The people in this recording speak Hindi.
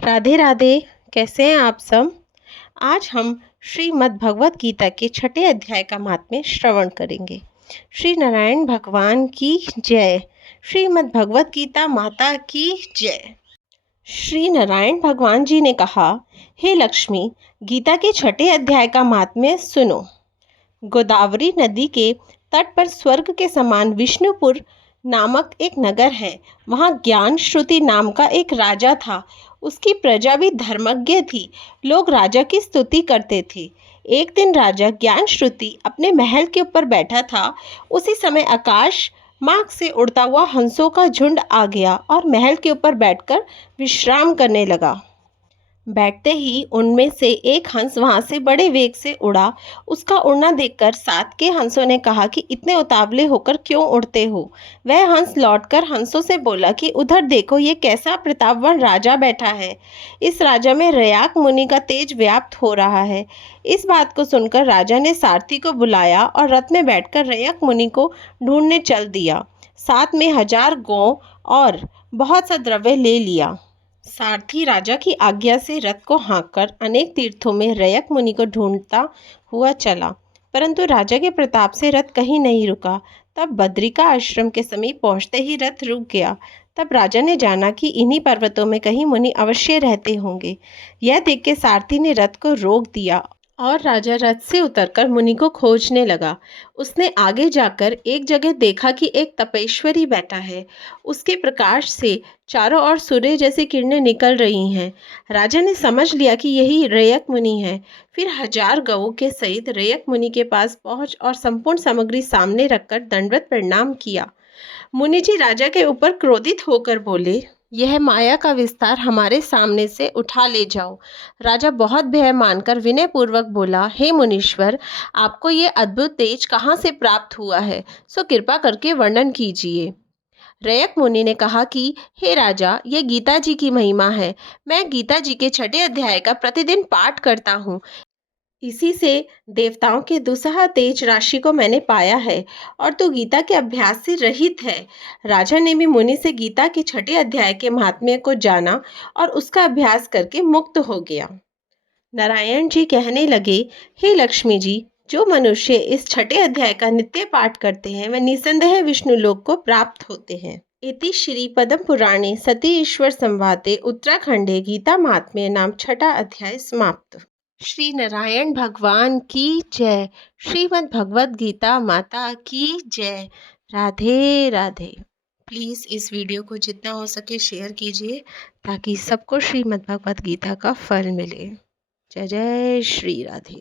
राधे राधे। कैसे हैं आप सब। आज हम श्रीमद् भगवत गीता के छठे अध्याय का महात्म्य श्रवण करेंगे। श्री नारायण भगवान की जय। श्रीमद् भगवत गीता माता की जय। श्री नारायण भगवान जी ने कहा, हे लक्ष्मी, गीता के छठे अध्याय का महात्म्य सुनो। गोदावरी नदी के तट पर स्वर्ग के समान विष्णुपुर नामक एक नगर है। वहाँ ज्ञान श्रुति नाम का एक राजा था। उसकी प्रजा भी धर्मज्ञ थी। लोग राजा की स्तुति करते थे। एक दिन राजा ज्ञान श्रुति अपने महल के ऊपर बैठा था। उसी समय आकाश मार्ग से उड़ता हुआ हंसों का झुंड आ गया और महल के ऊपर बैठकर विश्राम करने लगा। बैठते ही उनमें से एक हंस वहां से बड़े वेग से उड़ा। उसका उड़ना देखकर साथ के हंसों ने कहा कि इतने उतावले होकर क्यों उड़ते हो। वह हंस लौटकर हंसों से बोला कि उधर देखो, ये कैसा प्रतापवान राजा बैठा है। इस राजा में रयाक मुनि का तेज व्याप्त हो रहा है। इस बात को सुनकर राजा ने सारथी को बुलाया और रथ में बैठकर रयाक मुनि को ढूंढने चल दिया। साथ में 1000 गौ और बहुत सा द्रव्य ले लिया। सारथी राजा की आज्ञा से रथ को हाँककर अनेक तीर्थों में रयक मुनि को ढूंढता हुआ चला, परंतु राजा के प्रताप से रथ कहीं नहीं रुका। तब बद्रिका आश्रम के समीप पहुंचते ही रथ रुक गया। तब राजा ने जाना कि इन्हीं पर्वतों में कहीं मुनि अवश्य रहते होंगे। यह देख के सारथी ने रथ को रोक दिया और राजा रथ से उतरकर मुनि को खोजने लगा। उसने आगे जाकर एक जगह देखा कि एक तपेश्वरी बैठा है। उसके प्रकाश से चारों ओर सूर्य जैसी किरणें निकल रही हैं। राजा ने समझ लिया कि यही रयक मुनि है। फिर 1000 गवों के सहित रयक मुनि के पास पहुंच और संपूर्ण सामग्री सामने रखकर दंडवत प्रणाम किया। मुनि जी राजा के ऊपर क्रोधित होकर बोले, यह माया का विस्तार हमारे सामने से उठा ले जाओ। राजा बहुत भय मानकर विनय पूर्वक बोला, हे मुनीश्वर, आपको ये अद्भुत तेज कहाँ से प्राप्त हुआ है, सो कृपा करके वर्णन कीजिए। रयक मुनि ने कहा कि हे राजा, ये गीता जी की महिमा है। मैं गीता जी के छठे अध्याय का प्रतिदिन पाठ करता हूँ। इसी से देवताओं के दुसह तेज राशि को मैंने पाया है और तू गीता के अभ्यास से रहित है। राजा ने भी मुनि से गीता के छठे अध्याय के महात्म्य को जाना और उसका अभ्यास करके मुक्त हो गया। नारायण जी कहने लगे, हे लक्ष्मी जी, जो मनुष्य इस छठे अध्याय का नित्य पाठ करते हैं वह निसंदेह विष्णु लोक को प्राप्त होते हैं। इति श्री पद्म पुराणे सती ईश्वर संवादे उत्तराखंडे गीता महात्म्य नाम छठा अध्याय समाप्त। श्री नारायण भगवान की जय। श्रीमद् भगवत गीता माता की जय। राधे राधे। प्लीज़ इस वीडियो को जितना हो सके शेयर कीजिए ताकि सबको श्रीमद् भगवत गीता का फल मिले। जय जय श्री राधे।